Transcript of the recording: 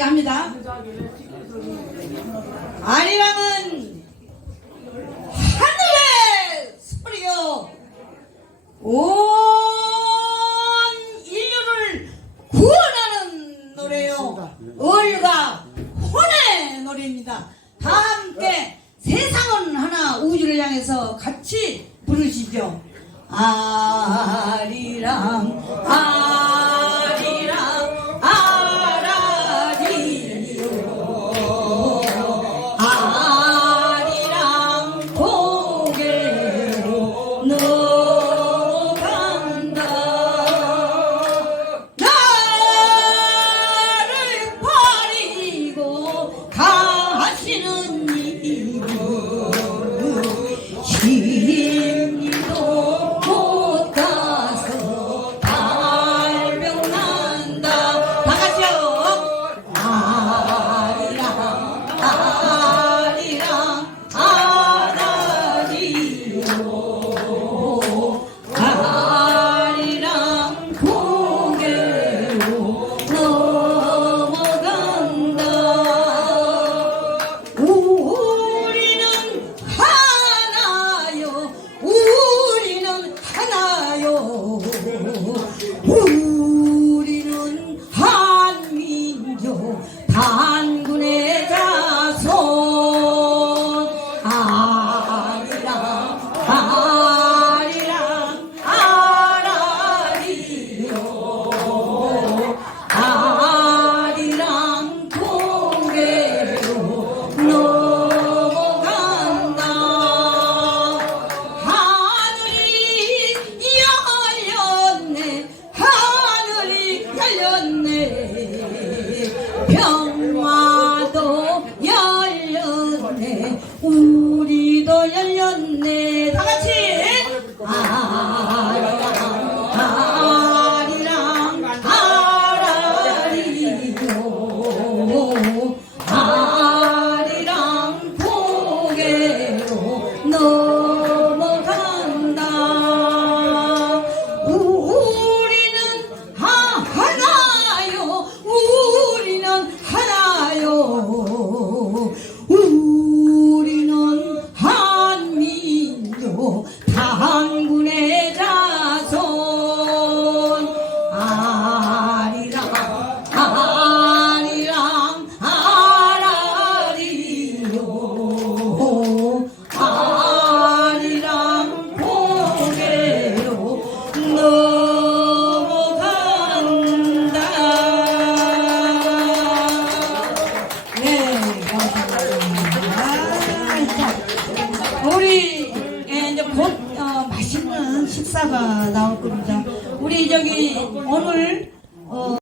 합니다. 아리랑은 하늘의 소리요. 온 인류를 구원하는 노래요. 얼과 혼의 노래입니다. 다 함께 세상은 하나 우주를 향해서 같이 부르시죠. 아. Yo. 식사가 나올 겁니다. 우리 저기 오늘 어,